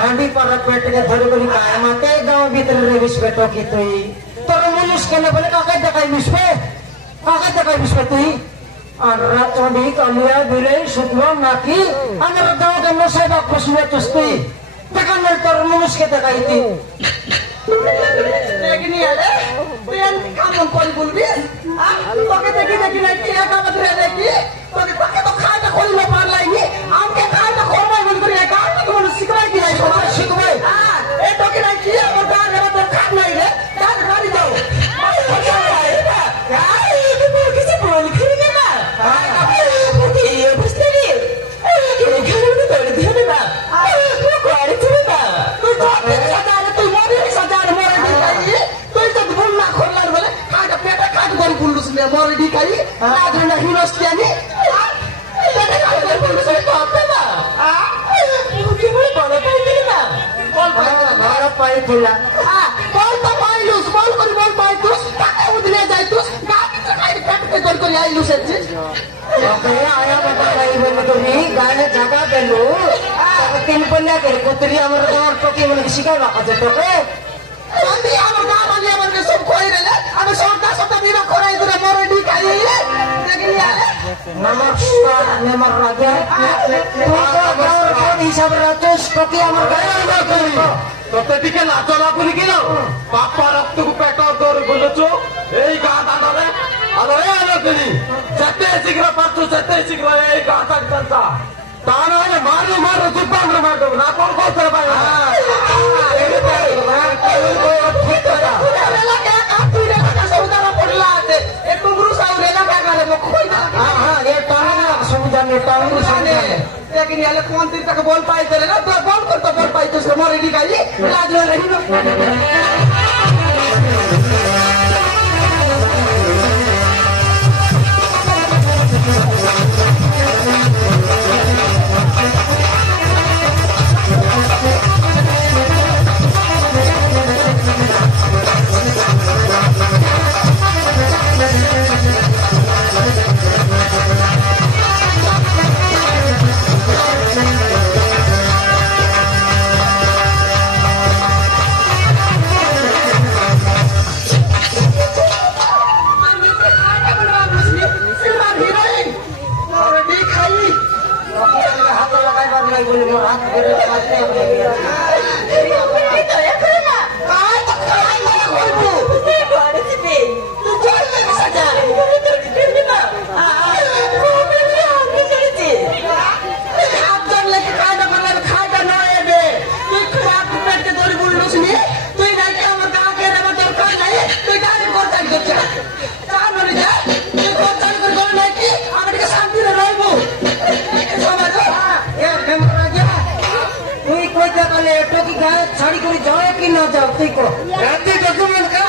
हांडी पर पेट के धरे बोली काय माते गांव भीतर रे विश्व टोकी तुई तोर मनुष्य के बोले काका देखाई विश्व तुई और रातोंडी कलिया बिरे सुतवा माकी अनर गांव के नसेबा खुशवे तुस्तुई देखन तोर मनुष्य के देखाई थी लेकिन याले पेन काम कोई बोलबी आ तोके देखी नहीं कि का बदले देखी तोके तो खा के खोल न पार लाइनी आम के खा के खोल बोल कर एक आदमी को सिखवाई कि नहीं सिखवाई हां ए टोकी नहीं किया और का रे तो खा नहीं रे का गाड़ी जाओ किसी बोल खरी ना हां पुती बुझतली ए घर में तोड़ दिया ना तू कोड़े तू ना तू तो सदा तू मोरे सदा मोरे दिखाई तू तो बोल ना खोल बोले का पेट काट बोल पुलुस ले मोरे दिखाई आज ना हिनोस्तियानी जगह देलु तीन पल्ला कुतरी टोकी मन शिकाय टोके सब खोई रहे सौदा सौदा मेरा खोराई मोरडी खाई नमस्कार नेमर राजा हिसाब राचोस टोकी আমার গায়ে করি তোতে দিকে লাজ লাগুনি কিনা বাপা রক্তକୁ পেট দর বলছো এই গা দাঁড়াবে আরে আলোকনি যেতে শীঘ্র পাচ্ছো যেতে শীঘ্র এই গা দাঁড়া তাহলে মারু মারু দুপাঙ্গ মারো না কোন কোন ভাই लेकिन याले कौन दिन तक बोल पाई तेरे ना तो बोल कर तो बोल पाई तो हमारे निकाली लाज ना रही ना छाड़ी कर जाए कि ना जाओ ठीक राती डॉक्यूमेंट का